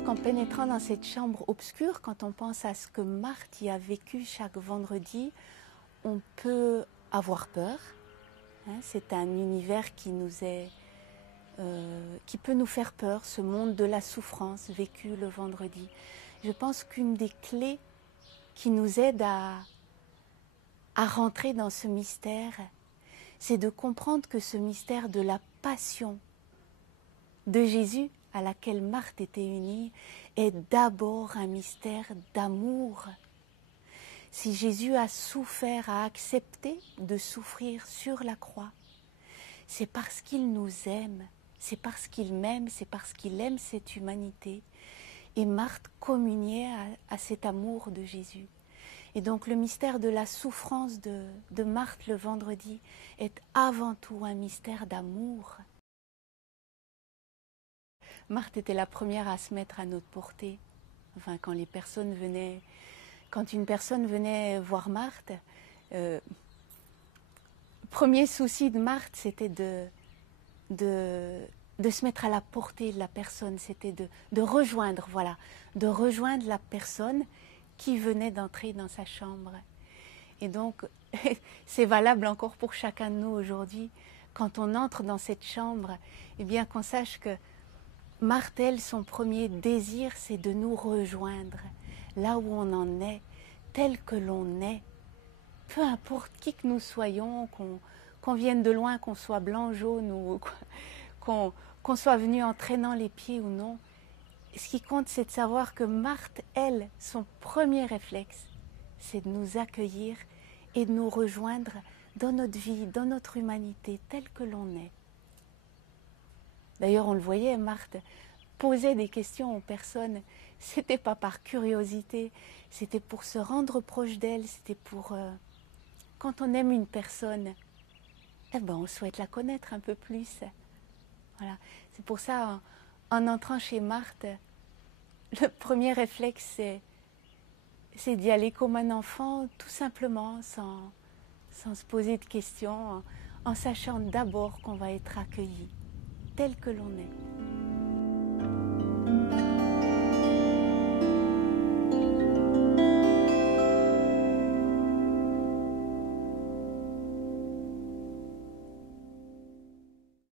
sûr qu'en pénétrant dans cette chambre obscure, quand on pense à ce que Marthe y a vécu chaque vendredi, on peut avoir peur. C'est un univers qui peut nous faire peur, ce monde de la souffrance vécu le vendredi. Je pense qu'une des clés qui nous aide à rentrer dans ce mystère, c'est de comprendre que ce mystère de la passion de Jésus à laquelle Marthe était unie est d'abord un mystère d'amour. Si Jésus a souffert, a accepté de souffrir sur la croix, c'est parce qu'il nous aime, c'est parce qu'il m'aime, c'est parce qu'il aime cette humanité. Et Marthe communiait à cet amour de Jésus. Et donc le mystère de la souffrance de Marthe le vendredi est avant tout un mystère d'amour. Marthe était la première à se mettre à notre portée. Enfin, quand une personne venait voir Marthe, le premier souci de Marthe, c'était de se mettre à la portée de la personne, c'était de rejoindre la personne qui venait d'entrer dans sa chambre. Et donc, c'est valable encore pour chacun de nous aujourd'hui. Quand on entre dans cette chambre, eh bien qu'on sache que Marthe, elle, son premier désir, c'est de nous rejoindre là où on en est, tel que l'on est. Peu importe qui que nous soyons, qu'on vienne de loin, qu'on soit blanc, jaune ou qu'on soit venu en traînant les pieds ou non. Ce qui compte, c'est de savoir que Marthe, elle, son premier réflexe, c'est de nous accueillir et de nous rejoindre dans notre vie, dans notre humanité, telle que l'on est. D'ailleurs, on le voyait, Marthe posait des questions aux personnes. C'était pas par curiosité, c'était pour se rendre proche d'elle, c'était pour... quand on aime une personne, on souhaite la connaître un peu plus. Voilà. C'est pour ça, en entrant chez Marthe, le premier réflexe, c'est d'y aller comme un enfant, tout simplement, sans se poser de questions, en sachant d'abord qu'on va être accueilli, tel que l'on est.